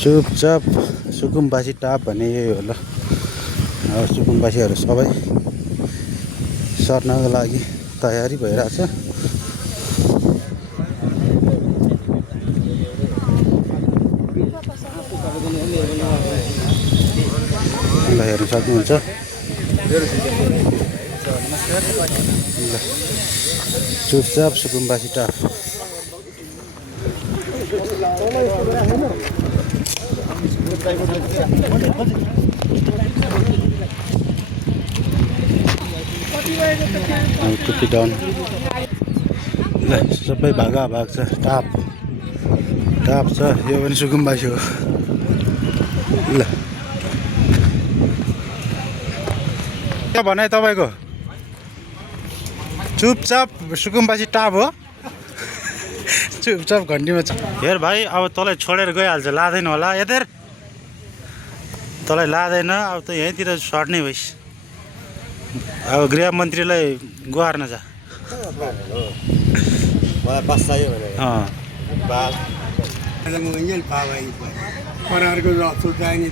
चुपचाप सुकुम्बासी टाप भन्ने यही हो ल। अब सुकुम्बासीहरू सबै सर्नको लागि तयारी भइरहेछ। ल हेर्न सक्नुहुन्छ। ल चुपचाप सुकुम्बासी टाप। टुप्पी डाउन। ल सबै भागा भाग छ। टाप टाप छ। यो पनि सुकुम्बासी हो। ल के भनाइ तपाईँको? चुपचाप सुकुम्बासी टाप हो। चुपचाप घन्टीमा छ। हेर भाइ, अब तँलाई छोडेर गइहाल्छ, लाँदैन होला यतेर। तँलाई लाँदैन, अब त यहीँतिर सर्ने भइस्। अब गृहमन्त्रीलाई गुहार्न जा। मलाई पास चाहियो भने पास परिवारको जस्तो चाहिने